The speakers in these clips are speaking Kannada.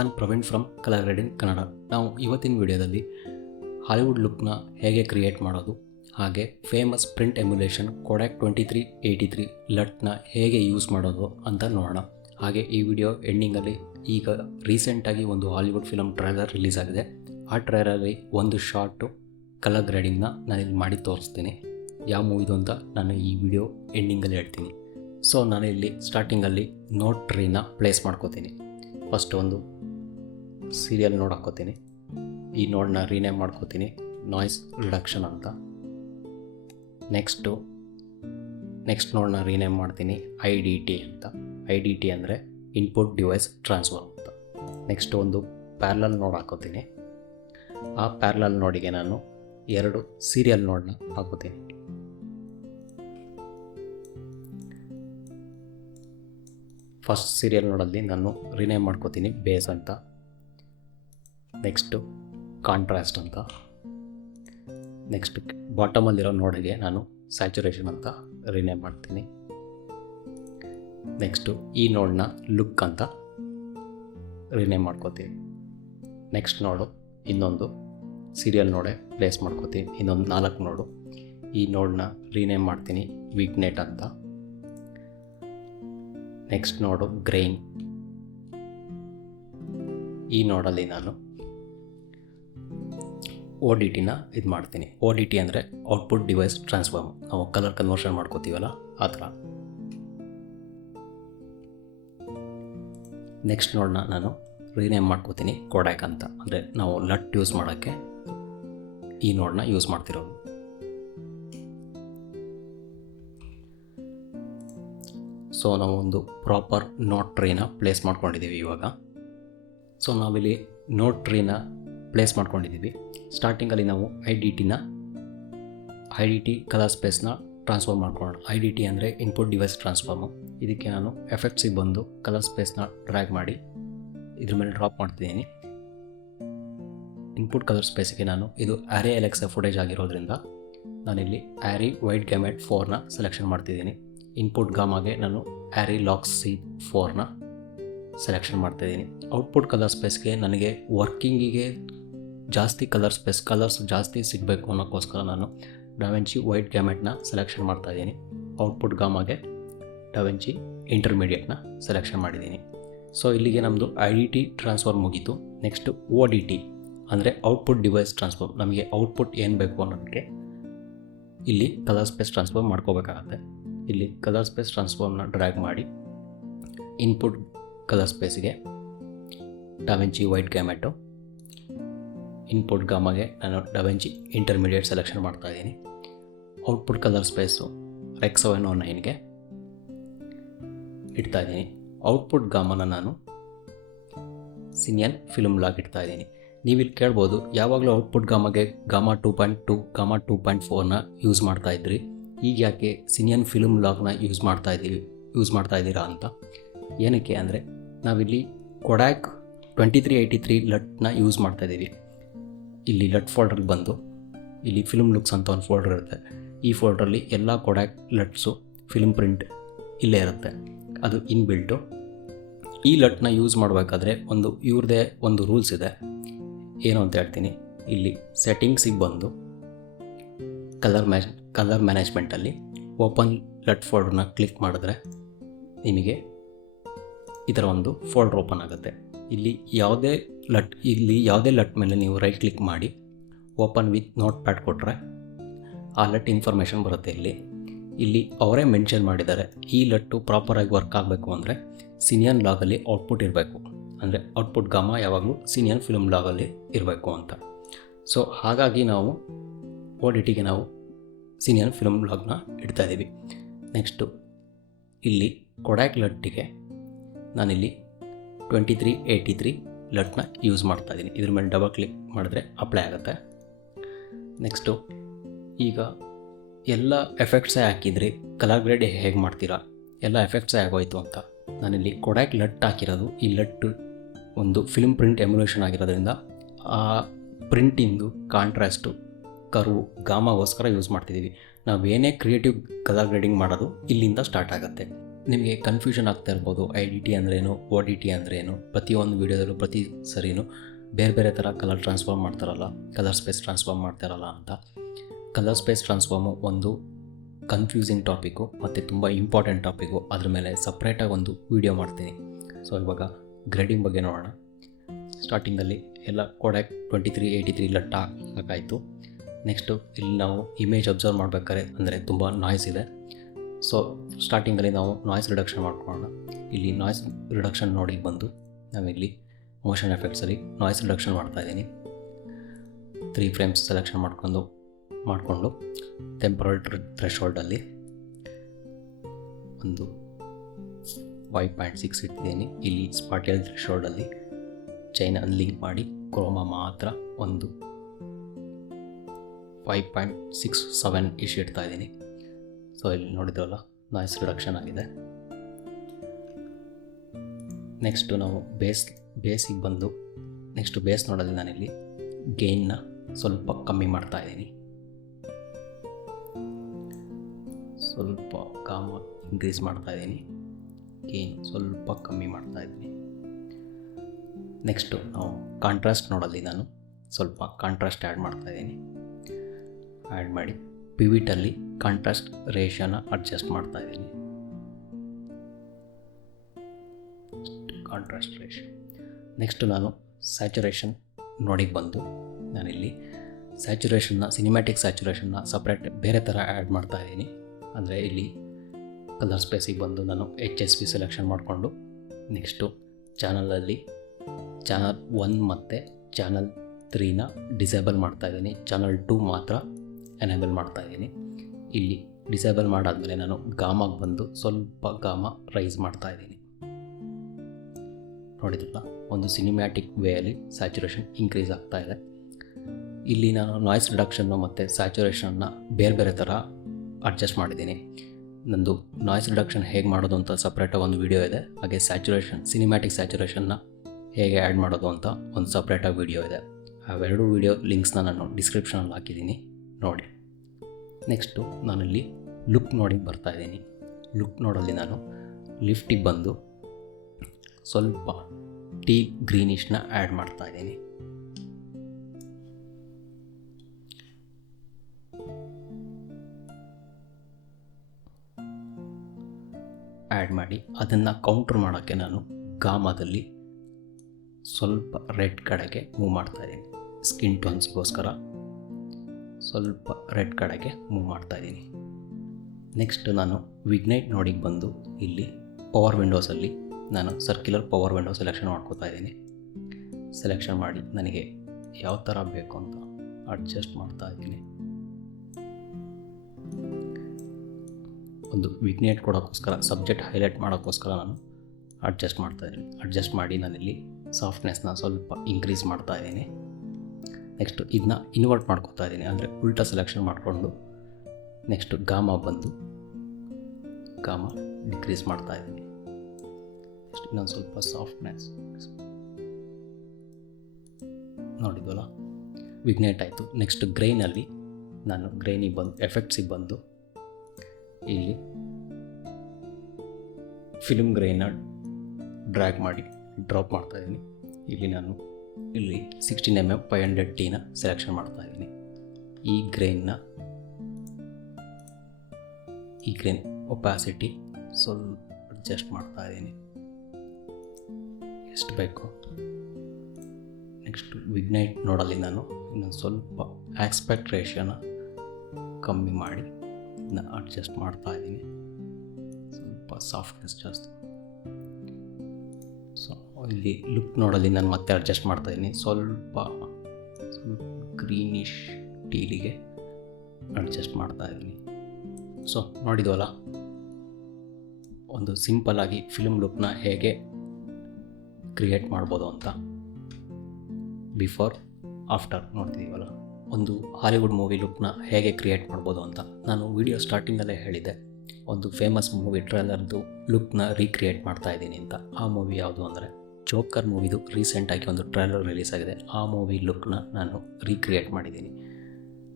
ನಾನು Praveen from colour grading Kannada. ನಾವು ಇವತ್ತಿನ ವಿಡಿಯೋದಲ್ಲಿ ಹಾಲಿವುಡ್ ಲುಕ್ನ ಹೇಗೆ ಕ್ರಿಯೇಟ್ ಮಾಡೋದು, ಹಾಗೆ ಫೇಮಸ್ ಪ್ರಿಂಟ್ ಎಮ್ಯುಲೇಷನ್ ಕೊಡ್ಯಾಕ್ 2383 ಲಟ್ನ ಹೇಗೆ ಯೂಸ್ ಮಾಡೋದು ಅಂತ ನೋಡೋಣ. ಹಾಗೆ ಈ ವಿಡಿಯೋ ಎಂಡಿಂಗಲ್ಲಿ ಈಗ ರೀಸೆಂಟಾಗಿ ಒಂದು ಹಾಲಿವುಡ್ ಫಿಲಮ್ ಟ್ರೈಲರ್ ರಿಲೀಸ್ ಆಗಿದೆ. ಆ ಟ್ರೈಲರಲ್ಲಿ ಒಂದು ಶಾರ್ಟು ಕಲರ್ ಗ್ರೇಡಿಂಗ್ನ ನಾನಿಲ್ಲಿ ಮಾಡಿ ತೋರಿಸ್ತೀನಿ. ಯಾವ ಮೂವಿದು ಅಂತ ನಾನು ಈ ವಿಡಿಯೋ ಎಂಡಿಂಗಲ್ಲಿ ಹೇಳ್ತೀನಿ. ಸೊ ನಾನಿಲ್ಲಿ ಸ್ಟಾರ್ಟಿಂಗಲ್ಲಿ ನೋಟ್ ಟ್ರೀನ ಪ್ಲೇಸ್ ಮಾಡ್ಕೋತೀನಿ. ಫಸ್ಟ್ ಒಂದು ಸೀರಿಯಲ್ ನೋಡ್ ಹಾಕ್ಕೋತೀನಿ. ಈ ನೋಡನ್ನ ರೀನೇಮ್ ಮಾಡ್ಕೋತೀನಿ ನಾಯ್ಸ್ ರಿಡಕ್ಷನ್ ಅಂತ. ನೆಕ್ಸ್ಟ್ ನೋಡನ್ನ ರೀನೇಮ್ ಮಾಡ್ತೀನಿ IDT ಅಂತ. IDT ಅಂದರೆ ಇನ್ಪುಟ್ ಡಿವೈಸ್ ಟ್ರಾನ್ಸ್ಫರ್ ಅಂತ. ನೆಕ್ಸ್ಟ್ ಒಂದು ಪ್ಯಾರಲಲ್ ನೋಡ್ ಹಾಕೋತೀನಿ. ಆ ಪ್ಯಾರಲಲ್ ನೋಡಿಗೆ ನಾನು 2 ಸೀರಿಯಲ್ ನೋಡನ್ನ ಹಾಕೋತೀನಿ. ಫಸ್ಟ್ ಸೀರಿಯಲ್ ನೋಡಲ್ಲಿ ನಾನು ರೀನೇಮ್ ಮಾಡ್ಕೋತೀನಿ ಬೇಸ್ ಅಂತ. ನೆಕ್ಸ್ಟು ಕಾಂಟ್ರಾಸ್ಟ್ ಅಂತ. ನೆಕ್ಸ್ಟ್ ಬಾಟಮಲ್ಲಿರೋ ನೋಡಿಗೆ ನಾನು ಸ್ಯಾಚುರೇಷನ್ ಅಂತ ರೀನೇಮ್ ಮಾಡ್ತೀನಿ. ನೆಕ್ಸ್ಟು ಈ ನೋಡನ್ನ ಲುಕ್ ಅಂತ ರೀನೇಮ್ ಮಾಡ್ಕೋತೀನಿ. ನೆಕ್ಸ್ಟ್ ನೋಡು ಇನ್ನೊಂದು ಸೀರಿಯಲ್ ನೋಡೆ ಪ್ಲೇಸ್ ಮಾಡ್ಕೋತೀನಿ. ಇನ್ನೊಂದು 4 ನೋಡು. ಈ ನೋಡನ್ನ ರೀನೇಮ್ ಮಾಡ್ತೀನಿ ವಿಗ್ನೆಟ್ ಅಂತ. ನೆಕ್ಸ್ಟ್ ನೋಡು ಗ್ರೈನ್. ಈ ನೋಡಲ್ಲಿ ನಾನು ODTನ ಇದು ಮಾಡ್ತೀನಿ. ODT ಅಂದರೆ ಔಟ್ಪುಟ್ ಡಿವೈಸ್ ಟ್ರಾನ್ಸ್ಫಾರ್ಮ್. ನಾವು ಕಲರ್ ಕನ್ವರ್ಷನ್ ಮಾಡ್ಕೋತೀವಲ್ಲ ಆ ಥರ. ನೆಕ್ಸ್ಟ್ ನೋಡನ್ನ ನಾನು ರೀನೇಮ್ ಮಾಡ್ಕೋತೀನಿ ಕೊಡ್ಯಾಕ್ ಅಂತ. ಅಂದರೆ ನಾವು ಲಟ್ ಯೂಸ್ ಮಾಡೋಕ್ಕೆ ಈ ನೋಡನ್ನ ಯೂಸ್ ಮಾಡ್ತಿರೋದು. ಸೊ ನಾವು ಒಂದು ಪ್ರಾಪರ್ ನೋಟ್ ಟ್ರೀನ ಪ್ಲೇಸ್ ಮಾಡ್ಕೊಂಡಿದ್ದೀವಿ ಇವಾಗ. ಸೊ ನಾವಿಲ್ಲಿ ನೋಟ್ ಟ್ರೀನ ಪ್ಲೇಸ್ ಮಾಡ್ಕೊಂಡಿದ್ದೀವಿ. ಸ್ಟಾರ್ಟಿಂಗಲ್ಲಿ ನಾವು IDT ಕಲರ್ ಸ್ಪೇಸ್ನ ಟ್ರಾನ್ಸ್ಫರ್ ಮಾಡ್ಕೊಳ್ಳೋಣ. IDT ಅಂದರೆ ಇನ್ಪುಟ್ ಡಿವೈಸ್ ಟ್ರಾನ್ಸ್ಫಾರ್ಮು. ಇದಕ್ಕೆ ನಾನು ಎಫೆಕ್ಟ್ಸಿಗೆ ಬಂದು ಕಲರ್ ಸ್ಪೇಸ್ನ ಡ್ರ್ಯಾಗ್ ಮಾಡಿ ಇದ್ರ ಮೇಲೆ ಡ್ರಾಪ್ ಮಾಡ್ತಿದ್ದೀನಿ. ಇನ್ಪುಟ್ ಕಲರ್ ಸ್ಪೇಸ್ಗೆ ನಾನು ಇದು ಆ್ಯರಿ ಎಲೆಕ್ಸಾ ಫುಟೇಜ್ ಆಗಿರೋದ್ರಿಂದ ನಾನಿಲ್ಲಿ ಆ್ಯರಿ ವೈಟ್ ಗ್ಯಾಮೆಟ್ 4ನ ಸೆಲೆಕ್ಷನ್ ಮಾಡ್ತಿದ್ದೀನಿ. ಇನ್ಪುಟ್ ಗಾಮಾಗೆ ನಾನು ಆ್ಯರಿ ಲಾಕ್ಸ್ C4ನ ಸೆಲೆಕ್ಷನ್ ಮಾಡ್ತಾಯಿದ್ದೀನಿ. ಔಟ್ಪುಟ್ ಕಲರ್ ಸ್ಪೇಸ್ಗೆ ನನಗೆ ವರ್ಕಿಂಗಿಗೆ ಜಾಸ್ತಿ ಕಲರ್ಸ್ ಜಾಸ್ತಿ ಸಿಗಬೇಕು ಅನ್ನೋಕ್ಕೋಸ್ಕರ ನಾನು ಡಾವೆಂಚಿ ವೈಟ್ ಗ್ಯಾಮೆಟ್ನ ಸೆಲೆಕ್ಷನ್ ಮಾಡ್ತಾಯಿದ್ದೀನಿ. ಔಟ್ಪುಟ್ ಗಾಮಾಗೆ ಡಾವೆಂಚಿ ಇಂಟರ್ಮೀಡಿಯೇಟ್ನ ಸೆಲೆಕ್ಷನ್ ಮಾಡಿದ್ದೀನಿ. ಸೊ ಇಲ್ಲಿಗೆ ನಮ್ಮದು IDT ಟ್ರಾನ್ಸ್ಫರ್ ಮುಗೀತು. ನೆಕ್ಸ್ಟು ODT ಅಂದರೆ ಔಟ್ಪುಟ್ ಡಿವೈಸ್ ಟ್ರಾನ್ಸ್ಫರ್. ನಮಗೆ ಔಟ್ಪುಟ್ ಏನು ಬೇಕು ಅನ್ನೋದಕ್ಕೆ ಇಲ್ಲಿ ಕಲರ್ ಸ್ಪೇಸ್ ಟ್ರಾನ್ಸ್ಫರ್ ಮಾಡ್ಕೋಬೇಕಾಗತ್ತೆ. ಇಲ್ಲಿ ಕಲರ್ ಸ್ಪೇಸ್ ಟ್ರಾನ್ಸ್ಫಾರ್ಮ್ನ ಡ್ರ್ಯಾಗ್ ಮಾಡಿ input colour ಸ್ಪೇಸ್ಗೆ DaVinci wide gamut, input ಗಾಮಾಗೆ ನಾನು ಡಾವೆಂಚಿ ಇಂಟರ್ಮೀಡಿಯೇಟ್ ಸೆಲೆಕ್ಷನ್ ಮಾಡ್ತಾಯಿದ್ದೀನಿ. ಔಟ್ಪುಟ್ ಕಲರ್ ಸ್ಪೇಸು REC 709ಗೆ ಇಡ್ತಾಯಿದ್ದೀನಿ. ಔಟ್ಪುಟ್ ಗಾಮನ ನಾನು ಸಿನಿಯನ್ ಫಿಲ್ಮ್ ಲಾಗ್ ಇಡ್ತಾಯಿದ್ದೀನಿ. ನೀವಿಲ್ಲಿ ಕೇಳ್ಬೋದು, ಯಾವಾಗಲೂ ಔಟ್ಪುಟ್ ಗಾಮಾಗೆ ಗಾಮಾ 2.2 ಗಾಮಾ 2.4ನ ಯೂಸ್ ಮಾಡ್ತಾಯಿದ್ರಿ, ಈಗ ಯಾಕೆ ಸಿನಿಯನ್ ಫಿಲ್ಮ್ ಲಾಗ್ನ ಯೂಸ್ ಮಾಡ್ತಾಯಿದ್ದೀರಾ ಅಂತ. ಏನಕ್ಕೆ ಅಂದರೆ ನಾವಿಲ್ಲಿ ಕೊಡ್ಯಾಕ್ 2383 ಲಟ್ನ ಯೂಸ್ ಮಾಡ್ತಾಯಿದ್ದೀವಿ. ಇಲ್ಲಿ ಲಟ್ ಫೋಲ್ಡ್ರಿಗೆ ಬಂದು ಇಲ್ಲಿ ಫಿಲ್ಮ್ ಲುಕ್ಸ್ ಅಂತ ಒಂದು ಫೋಲ್ಡರ್ ಇರುತ್ತೆ. ಈ ಫೋಲ್ಡ್ರಲ್ಲಿ ಎಲ್ಲ ಕೊಡ್ಯಾಕ್ ಲಟ್ಸು ಫಿಲ್ಮ್ ಪ್ರಿಂಟ್ ಇಲ್ಲೇ ಇರುತ್ತೆ. ಅದು ಇನ್ಬಿಲ್ಟು. ಈ ಲಟ್ನ ಯೂಸ್ ಮಾಡಬೇಕಾದ್ರೆ ಇವ್ರದ್ದೇ ಒಂದು ರೂಲ್ಸ್ ಇದೆ. ಏನು ಅಂತ ಹೇಳ್ತೀನಿ. ಇಲ್ಲಿ ಸೆಟ್ಟಿಂಗ್ಸಿಗೆ ಬಂದು ಕಲರ್ ಮ್ಯಾನೇಜ್ಮೆಂಟಲ್ಲಿ ಓಪನ್ ಲಟ್ ಫೋಲ್ಡರ್ನ ಕ್ಲಿಕ್ ಮಾಡಿದ್ರೆ ನಿಮಗೆ ಈ ಥರ ಒಂದು ಫೋಲ್ಡರ್ ಓಪನ್ ಆಗುತ್ತೆ. ಇಲ್ಲಿ ಯಾವುದೇ ಲಟ್ ಮೇಲೆ ನೀವು ರೈಟ್ ಕ್ಲಿಕ್ ಮಾಡಿ ಓಪನ್ ವಿತ್ ನೋಟ್ ಪ್ಯಾಡ್ ಕೊಟ್ಟರೆ ಆ ಲಟ್ ಇನ್ಫಾರ್ಮೇಷನ್ ಬರುತ್ತೆ. ಇಲ್ಲಿ ಅವರೇ ಮೆನ್ಷನ್ ಮಾಡಿದ್ದಾರೆ, ಈ ಲಟ್ಟು ಪ್ರಾಪರಾಗಿ ವರ್ಕ್ ಆಗಬೇಕು ಅಂದರೆ ಸಿನಿಯನ್ ಲಾಗಲ್ಲಿ ಔಟ್ಪುಟ್ ಇರಬೇಕು. ಅಂದರೆ ಔಟ್ಪುಟ್ ಗಾಮಾ ಯಾವಾಗಲೂ ಸಿನಿಯನ್ ಫಿಲ್ಮ್ ಲಾಗಲ್ಲಿ ಇರಬೇಕು ಅಂತ. ಸೊ ಹಾಗಾಗಿ ನಾವು ODTಗೆ ನಾವು ಸಿನಿಯನ್ ಫಿಲ್ಮ್ ಲಾಗ್ನ ಇಡ್ತಾಯಿದ್ದೀವಿ. ನೆಕ್ಸ್ಟು ಇಲ್ಲಿ ಕೊಡ್ಯಾಕ್ ಲಟ್ಟಿಗೆ ನಾನಿಲ್ಲಿ 2383 ಲಟ್ನ ಯೂಸ್ ಮಾಡ್ತಾಯಿದ್ದೀನಿ. ಇದ್ರ ಮೇಲೆ ಡಬಲ್ ಕ್ಲಿಕ್ ಮಾಡಿದ್ರೆ ಅಪ್ಲೈ ಆಗುತ್ತೆ. ನೆಕ್ಸ್ಟು ಈಗ ಎಲ್ಲ ಎಫೆಕ್ಟ್ಸೇ ಹಾಕಿದ್ರಿ, ಕಲರ್ ಗ್ರೇಡ್ ಹೇಗೆ ಮಾಡ್ತೀರಾ, ಎಲ್ಲ ಎಫೆಕ್ಟ್ಸೇ ಆಗೋಯ್ತು ಅಂತ ನಾನಿಲ್ಲಿ ಕೊಡ್ಯಾಕ್ ಲಟ್ ಹಾಕಿರೋದು. ಈ ಲಟ್ಟು ಒಂದು ಫಿಲ್ಮ್ ಪ್ರಿಂಟ್ ಎಮ್ಯುಲೇಷನ್ ಆಗಿರೋದ್ರಿಂದ ಆ ಪ್ರಿಂಟಿಂದು ಕಾಂಟ್ರಾಸ್ಟು ಕರ್ವು ಗಾಮಾಗೋಸ್ಕರ ಯೂಸ್ ಮಾಡ್ತಿದ್ದೀವಿ. ನಾವೇನೇ ಕ್ರಿಯೇಟಿವ್ ಕಲರ್ ಗ್ರೇಡಿಂಗ್ ಮಾಡೋದು ಇಲ್ಲಿಂದ ಸ್ಟಾರ್ಟ್ ಆಗುತ್ತೆ. ನಿಮಗೆ ಕನ್ಫ್ಯೂಷನ್ ಆಗ್ತಾ ಇರ್ಬೋದು, IDT ಅಂದ್ರೇನು, ODT ಅಂದ್ರೇನು. ಪ್ರತಿಯೊಂದು ವೀಡಿಯೋದಲ್ಲೂ ಪ್ರತಿ ಸರಿನೂ ಬೇರೆ ಬೇರೆ ಥರ ಕಲರ್ ಟ್ರಾನ್ಸ್ಫಾರ್ಮ್ ಮಾಡ್ತಾರಲ್ಲ, ಕಲರ್ ಸ್ಪೇಸ್ ಟ್ರಾನ್ಸ್ಫಾರ್ಮ್ ಮಾಡ್ತಾರಲ್ಲ ಅಂತ. ಕಲರ್ ಸ್ಪೇಸ್ ಟ್ರಾನ್ಸ್ಫಾರ್ಮು ಒಂದು ಕನ್ಫ್ಯೂಸಿಂಗ್ ಟಾಪಿಕ್ಕು ಮತ್ತು ತುಂಬ ಇಂಪಾರ್ಟೆಂಟ್ ಟಾಪಿಕ್ಕು. ಅದ್ರ ಮೇಲೆ ಸಪ್ರೇಟಾಗಿ ಒಂದು ವೀಡಿಯೋ ಮಾಡ್ತೀನಿ. ಸೊ ಇವಾಗ ಗ್ರೇಡಿಂಗ್ ಬಗ್ಗೆ ನೋಡೋಣ. ಸ್ಟಾರ್ಟಿಂಗಲ್ಲಿ ಎಲ್ಲ ಕೋಡ್ಯಾಕ್ 2383 ಲಟ್ ಹಾಕಾಯಿತು. ನೆಕ್ಸ್ಟು ಇಲ್ಲಿ ನಾವು ಇಮೇಜ್ ಅಬ್ಸರ್ವ್ ಮಾಡಬೇಕಾದ್ರೆ ಅಂದರೆ ತುಂಬ ನಾಯ್ಸ್ ಇದೆ. ಸೊ ಸ್ಟಾರ್ಟಿಂಗಲ್ಲಿ ನಾವು ನಾಯ್ಸ್ ರಿಡಕ್ಷನ್ ಮಾಡ್ಕೊಳ್ಳೋಣ. ಇಲ್ಲಿ ನಾಯ್ಸ್ ರಿಡಕ್ಷನ್ ನೋಡಿ ಬಂದು ನಾವಿಲ್ಲಿ ಮೋಷನ್ ಎಫೆಕ್ಟ್ಸಲ್ಲಿ ನಾಯ್ಸ್ ರಿಡಕ್ಷನ್ ಮಾಡ್ತಾಯಿದ್ದೀನಿ. 3 ಫ್ರೇಮ್ಸ್ ಸೆಲೆಕ್ಷನ್ ಮಾಡಿಕೊಂಡು ಟೆಂಪರಲ್ ಥ್ರೆಶೋಲ್ಡಲ್ಲಿ ಒಂದು 5.6 ಇಟ್ಟಿದ್ದೀನಿ. ಇಲ್ಲಿ ಸ್ಪಾಟಿಯಲ್ ಥ್ರೆಶೋಲ್ಡಲ್ಲಿ ಚೈನ್ ಅನ್ಲಿಂಕ್ ಮಾಡಿ ಕ್ರೋಮಾ ಮಾತ್ರ ಒಂದು 5.67 ಇಶ್ ಇಡ್ತಾ ಇದ್ದೀನಿ. ಸೊ ಇಲ್ಲಿ ನೋಡಿದ್ರಲ್ಲ ನಾಯ್ಸ್ ರಿಡಕ್ಷನ್ ಆಗಿದೆ. ನೆಕ್ಸ್ಟು ನಾವು ಬೇಸಿಗೆ ಬಂದು ನೆಕ್ಸ್ಟು ಬೇಸ್ ನೋಡೋದು ನಾನಿಲ್ಲಿ ಗೇನ್ನ ಸ್ವಲ್ಪ ಕಮ್ಮಿ ಮಾಡ್ತಾಯಿದ್ದೀನಿ. ಸ್ವಲ್ಪ ಕಾಮ ಇನ್ಕ್ರೀಸ್ ಮಾಡ್ತಾಯಿದ್ದೀನಿ, ಗೇನ್ ಸ್ವಲ್ಪ ಕಮ್ಮಿ ಮಾಡ್ತಾಯಿದ್ದೀನಿ. ನೆಕ್ಸ್ಟು ನಾವು ಕಾಂಟ್ರಾಸ್ಟ್ ನೋಡೋಲ್ಲಿ ನಾನು ಸ್ವಲ್ಪ ಕಾಂಟ್ರಾಸ್ಟ್ ಆ್ಯಡ್ ಮಾಡ್ತಾಯಿದ್ದೀನಿ. ಆ್ಯಡ್ ಮಾಡಿ ಪಿವಿಟಲ್ಲಿ ಕಾಂಟ್ರಾಸ್ಟ್ ರೇಷಿಯೋನ ಅಡ್ಜಸ್ಟ್ ಮಾಡ್ತಾಯಿದ್ದೀನಿ. Contrast ratio. ನೆಕ್ಸ್ಟು ನಾನು ಸ್ಯಾಚುರೇಷನ್ ನೋಡಿ ಬಂದು ನಾನಿಲ್ಲಿ ಸಿನಿಮ್ಯಾಟಿಕ್ ಸ್ಯಾಚುರೇಷನ್ನ ಸಪ್ರೇಟ್ ಬೇರೆ ಥರ ಆ್ಯಡ್ ಮಾಡ್ತಾಯಿದ್ದೀನಿ. ಅಂದರೆ ಇಲ್ಲಿ ಕಲರ್ ಸ್ಪೇಸಿಗೆ ಬಂದು ನಾನು HSV ಸೆಲೆಕ್ಷನ್ ಮಾಡಿಕೊಂಡು ನೆಕ್ಸ್ಟು ಚಾನಲಲ್ಲಿ ಚಾನಲ್ 1 ಮತ್ತು ಚಾನಲ್ 3ನ ಡಿಸೇಬಲ್ ಮಾಡ್ತಾಯಿದ್ದೀನಿ. ಚಾನಲ್ 2 ಮಾತ್ರ ಎನೇಬಲ್ ಮಾಡ್ತಾಯಿದ್ದೀನಿ. ಇಲ್ಲಿ ಡಿಸೇಬಲ್ ಮಾಡಾದಮೇಲೆ ನಾನು ಗಾಮಾಗೆ ಬಂದು ಸ್ವಲ್ಪ ಗಾಮ ರೈಸ್ ಮಾಡ್ತಾಯಿದ್ದೀನಿ. ನೋಡಿದ್ರಲ್ಲ, ಒಂದು ಸಿನಿಮ್ಯಾಟಿಕ್ ವೇಯಲ್ಲಿ ಸ್ಯಾಚುರೇಷನ್ ಇನ್ಕ್ರೀಸ್ ಆಗ್ತಾಯಿದೆ. ಇಲ್ಲಿ ನಾನು ನಾಯ್ಸ್ ರಿಡಕ್ಷನ್ನು ಮತ್ತು ಸ್ಯಾಚುರೇಷನ್ನ ಬೇರೆ ಬೇರೆ ಥರ ಅಡ್ಜಸ್ಟ್ ಮಾಡಿದ್ದೀನಿ. ನಂದು ನಾಯ್ಸ್ ರಿಡಕ್ಷನ್ ಹೇಗೆ ಮಾಡೋದು ಅಂತ ಸಪ್ರೇಟಾಗಿ ಒಂದು ವಿಡಿಯೋ ಇದೆ. ಹಾಗೆ ಸಿನಿಮ್ಯಾಟಿಕ್ ಸ್ಯಾಚುರೇಷನ್ನ ಹೇಗೆ ಆ್ಯಡ್ ಮಾಡೋದು ಅಂತ ಒಂದು ಸಪ್ರೇಟಾಗಿ ವಿಡಿಯೋ ಇದೆ. ಅವೆರಡು ವಿಡಿಯೋ ಲಿಂಕ್ಸ್ನ ನಾನು ಡಿಸ್ಕ್ರಿಪ್ಷನಲ್ಲಿ ಹಾಕಿದ್ದೀನಿ, ನೋಡಿ. ನೆಕ್ಸ್ಟು ನಾನಲ್ಲಿ ಲುಕ್ ನೋಡಿ ಬರ್ತಾಯಿದ್ದೀನಿ. ಲುಕ್ ನೋಡಲ್ಲಿ ನಾನು ಲಿಫ್ಟಿಗೆ ಬಂದು ಸ್ವಲ್ಪ ಟೀ ಗ್ರೀನಿಶ್ನ ಆ್ಯಡ್ ಮಾಡ್ತಾಯಿದ್ದೀನಿ. ಆ್ಯಡ್ ಮಾಡಿ ಅದನ್ನು ಕೌಂಟ್ರ್ ಮಾಡೋಕ್ಕೆ ನಾನು ಗಾಮಾದಲ್ಲಿ ಸ್ವಲ್ಪ ರೆಡ್ ಕಡೆಗೆ ಮೂವ್ ಮಾಡ್ತಾಯಿದ್ದೀನಿ. ಸ್ಕಿನ್ ಟೋನ್ಸ್ಗೋಸ್ಕರ ಸ್ವಲ್ಪ ರೆಡ್ ಕಡೆಗೆ ಮೂವ್ ಮಾಡ್ತಾಯಿದ್ದೀನಿ. ನೆಕ್ಸ್ಟ್ ನಾನು ವಿಗ್ನೈಟ್ ನೋಡಿಗೆ ಬಂದು ಇಲ್ಲಿ ಪವರ್ ವಿಂಡೋಸಲ್ಲಿ ನಾನು ಸರ್ಕ್ಯುಲರ್ ಪವರ್ ವಿಂಡೋ ಸೆಲೆಕ್ಷನ್ ಮಾಡ್ಕೋತಾ ಇದ್ದೀನಿ. ಸೆಲೆಕ್ಷನ್ ಮಾಡಿ ನನಗೆ ಯಾವ ಥರ ಬೇಕು ಅಂತ ಅಡ್ಜಸ್ಟ್ ಮಾಡ್ತಾ ಇದ್ದೀನಿ. ಒಂದು ವಿಗ್ನೇಟ್ ಕೊಡೋಕ್ಕೋಸ್ಕರ, ಸಬ್ಜೆಕ್ಟ್ ಹೈಲೈಟ್ ಮಾಡೋಕ್ಕೋಸ್ಕರ ನಾನು ಅಡ್ಜಸ್ಟ್ ಮಾಡ್ತಾಯಿದ್ದೀನಿ. ಅಡ್ಜಸ್ಟ್ ಮಾಡಿ ನಾನಿಲ್ಲಿ ಸಾಫ್ಟ್ನೆಸ್ನ ಸ್ವಲ್ಪ ಇನ್ಕ್ರೀಸ್ ಮಾಡ್ತಾ ಇದ್ದೀನಿ. ನೆಕ್ಸ್ಟು ಇದನ್ನ ಇನ್ವರ್ಟ್ ಮಾಡ್ಕೋತಾ ಇದ್ದೀನಿ, ಅಂದರೆ ಉಲ್ಟಾ ಸೆಲೆಕ್ಷನ್ ಮಾಡಿಕೊಂಡು ನೆಕ್ಸ್ಟು ಗಾಮ ಬಂದು ಗಾಮ ಡಿಕ್ರೀಸ್ ಮಾಡ್ತಾ ಇದ್ದೀನಿ. ನೆಕ್ಸ್ಟ್ ಇನ್ನೊಂದು ಸ್ವಲ್ಪ ಸಾಫ್ಟ್ನೆಸ್ ನೋಡಿದ್ವಲ್ಲ, ವಿಗ್ನೇಟ್ ಆಯಿತು. ನೆಕ್ಸ್ಟ್ ಗ್ರೈನಲ್ಲಿ ನಾನು ಗ್ರೈನಿಗೆ ಬಂದು ಎಫೆಕ್ಟ್ಸಿಗೆ ಬಂದು ಇಲ್ಲಿ ಫಿಲ್ಮ್ ಗ್ರೈನ ಡ್ರ್ಯಾಗ್ ಮಾಡಿ ಡ್ರಾಪ್ ಮಾಡ್ತಾಯಿದ್ದೀನಿ. ಇಲ್ಲಿ ನಾನು 16mm 500Tನ ಸೆಲೆಕ್ಷನ್ ಮಾಡ್ತಾಯಿದ್ದೀನಿ. ಈ ಗ್ರೈನ್ ಒಪಾಸಿಟಿ ಸ್ವಲ್ಪ ಅಡ್ಜಸ್ಟ್ ಮಾಡ್ತಾಯಿದ್ದೀನಿ ಎಷ್ಟು ಬೇಕು. ನೆಕ್ಸ್ಟ್ ವಿಗ್ನೈಟ್ ನೋಡಲ್ಲಿ ನಾನು ಇನ್ನೊಂದು ಸ್ವಲ್ಪ ಆಸ್ಪೆಕ್ಟ್ ರೇಷಿಯೋನ ಕಮ್ಮಿ ಮಾಡಿ ಇದನ್ನ ಅಡ್ಜಸ್ಟ್ ಮಾಡ್ತಾ ಇದ್ದೀನಿ. ಸ್ವಲ್ಪ ಸಾಫ್ಟ್ನೆಸ್ ಜಾಸ್ತಿ. ಸೊ ಇಲ್ಲಿ ಲುಕ್ ನೋಡಲ್ಲಿ ನಾನು ಮತ್ತೆ ಅಡ್ಜಸ್ಟ್ ಮಾಡ್ತಾಯಿದ್ದೀನಿ. ಸ್ವಲ್ಪ ಗ್ರೀನಿಶ್ ಟೀಲಿಗೆ ಅಡ್ಜಸ್ಟ್ ಮಾಡ್ತಾಯಿದ್ದೀನಿ. ಸೊ ನೋಡಿದ್ವಲ್ಲ, ಒಂದು ಸಿಂಪಲ್ಲಾಗಿ ಫಿಲ್ಮ್ ಲುಕ್ನ ಹೇಗೆ ಕ್ರಿಯೇಟ್ ಮಾಡ್ಬೋದು ಅಂತ ಬಿಫೋರ್ ಆಫ್ಟರ್ ನೋಡ್ತಿದ್ದೀವಲ್ಲ. ಒಂದು ಹಾಲಿವುಡ್ ಮೂವಿ ಲುಕ್ನ ಹೇಗೆ ಕ್ರಿಯೇಟ್ ಮಾಡ್ಬೋದು ಅಂತ ನಾನು ವಿಡಿಯೋ ಸ್ಟಾರ್ಟಿಂಗಲ್ಲೇ ಹೇಳಿದ್ದೆ. ಒಂದು ಫೇಮಸ್ ಮೂವಿ ಟ್ರೈಲರ್ದು ಲುಕ್ನ ರೀಕ್ರಿಯೇಟ್ ಮಾಡ್ತಾ ಇದ್ದೀನಿ ಅಂತ. ಆ ಮೂವಿ ಯಾವುದು ಅಂದರೆ ಜೋಕರ್ ಮೂವಿದು ರೀಸೆಂಟಾಗಿ ಒಂದು ಟ್ರೈಲರ್ ರಿಲೀಸ್ ಆಗಿದೆ. ಆ ಮೂವಿ ಲುಕ್ನ ನಾನು ರೀಕ್ರಿಯೇಟ್ ಮಾಡಿದ್ದೀನಿ.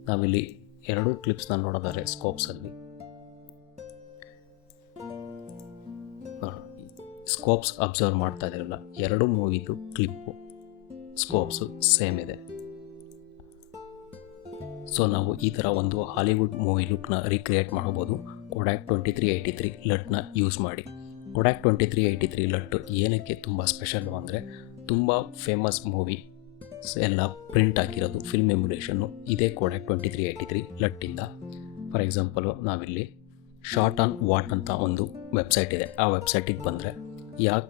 ನಾವಿಲ್ಲಿ 2 ಕ್ಲಿಪ್ಸ್ನ ನೋಡೋದಾದ್ರೆ ಸ್ಕೋಪ್ಸಲ್ಲಿ ಸ್ಕೋಪ್ಸ್ ಅಬ್ಸರ್ವ್ ಮಾಡ್ತಾ ಇದ್ದೀರಲ್ಲ, ಎರಡು ಮೂವಿದು ಕ್ಲಿಪ್ಪು ಸ್ಕೋಪ್ಸು ಸೇಮ್ ಇದೆ. ಸೊ ನಾವು ಈ ಥರ ಒಂದು ಹಾಲಿವುಡ್ ಮೂವಿ ಲುಕ್ನ ರೀಕ್ರಿಯೇಟ್ ಮಾಡ್ಬೋದು ಕೊಡ್ಯಾಕ್ 2383 ಲಟ್ನ ಯೂಸ್ ಮಾಡಿ. ಕೊಡ್ಯಾಕ್ 2383 ಲಟ್ಟು ಏನಕ್ಕೆ ತುಂಬ ಸ್ಪೆಷಲ್ಲು ಅಂದರೆ, ತುಂಬ ಫೇಮಸ್ ಮೂವಿ ಎಲ್ಲ ಪ್ರಿಂಟ್ ಆಗಿರೋದು ಫಿಲ್ಮ್ ಎಮ್ಯುಲೇಷನ್ನು ಇದೇ ಕೊಡ್ಯಾಕ್ 2383 ಲಟ್ಟಿಂದ. ಫಾರ್ ಎಕ್ಸಾಂಪಲು ನಾವಿಲ್ಲಿ ಶಾರ್ಟ್ ಆನ್ ವಾಟ್ ಅಂತ ಒಂದು ವೆಬ್ಸೈಟ್ ಇದೆ. ಆ ವೆಬ್ಸೈಟಿಗೆ ಬಂದರೆ ಯಾವ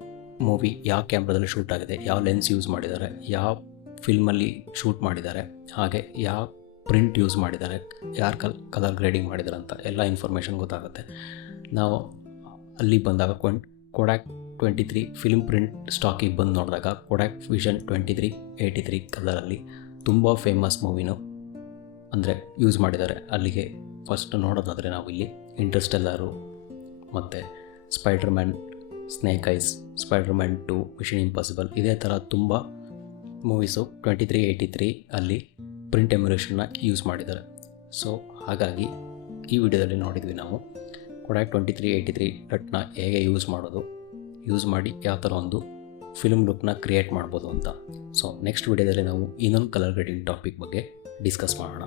ಮೂವಿ ಯಾವ ಕ್ಯಾಮ್ರಾದಲ್ಲಿ ಶೂಟ್ ಆಗಿದೆ, ಯಾವ ಲೆನ್ಸ್ ಯೂಸ್ ಮಾಡಿದ್ದಾರೆ, ಯಾವ ಫಿಲ್ಮಲ್ಲಿ ಶೂಟ್ ಮಾಡಿದ್ದಾರೆ, ಹಾಗೆ ಯಾವ ಪ್ರಿಂಟ್ ಯೂಸ್ ಮಾಡಿದ್ದಾರೆ, ಯಾರು ಕಲರ್ ಗ್ರೇಡಿಂಗ್ ಮಾಡಿದ್ದಾರೆ ಅಂತ ಎಲ್ಲ ಇನ್ಫಾರ್ಮೇಷನ್ ಗೊತ್ತಾಗುತ್ತೆ. ನಾವು ಅಲ್ಲಿ ಬಂದಾಗ ಕೊಡ್ಯಾಕ್ 23 ಫಿಲ್ಮ್ ಪ್ರಿಂಟ್ ಸ್ಟಾಕಿಗೆ ಬಂದು ನೋಡಿದಾಗ ಕೊಡ್ಯಾಕ್ ವಿಷನ್ 2383 ಕಲರಲ್ಲಿ ತುಂಬ ಫೇಮಸ್ ಮೂವಿನೂ ಅಂದರೆ ಯೂಸ್ ಮಾಡಿದ್ದಾರೆ. ಅಲ್ಲಿಗೆ ಫಸ್ಟ್ ನೋಡೋದಾದರೆ ನಾವು ಇಲ್ಲಿ ಇಂಟರ್ಸ್ಟೆಲ್ಲರು ಮತ್ತು Spiderman, Snake Eyes, Spiderman 2, Mission Impossible, ಇದೇ ಥರ ತುಂಬ ಮೂವೀಸು 2383 ಅಲ್ಲಿ ಪ್ರಿಂಟ್ ಎಮ್ಯುಲೇಷನ್ನ ಯೂಸ್ ಮಾಡಿದ್ದಾರೆ. ಸೊ ಹಾಗಾಗಿ ಈ ವಿಡಿಯೋದಲ್ಲಿ ನೋಡಿದ್ವಿ ನಾವು ಕೊಡ್ಯಾಕ್ 2383 ಲಟ್ನ ಹೇಗೆ ಯೂಸ್ ಮಾಡಿ ಯಾವ ಥರ ಒಂದು ಫಿಲ್ಮ್ ಲುಕ್ನ ಕ್ರಿಯೇಟ್ ಮಾಡ್ಬೋದು ಅಂತ. ಸೊ ನೆಕ್ಸ್ಟ್ ವಿಡಿಯೋದಲ್ಲಿ ನಾವು ಇನ್ನೊಂದು ಕಲರ್ ಗ್ರೇಡಿಂಗ್ ಟಾಪಿಕ್ ಬಗ್ಗೆ ಡಿಸ್ಕಸ್ ಮಾಡೋಣ.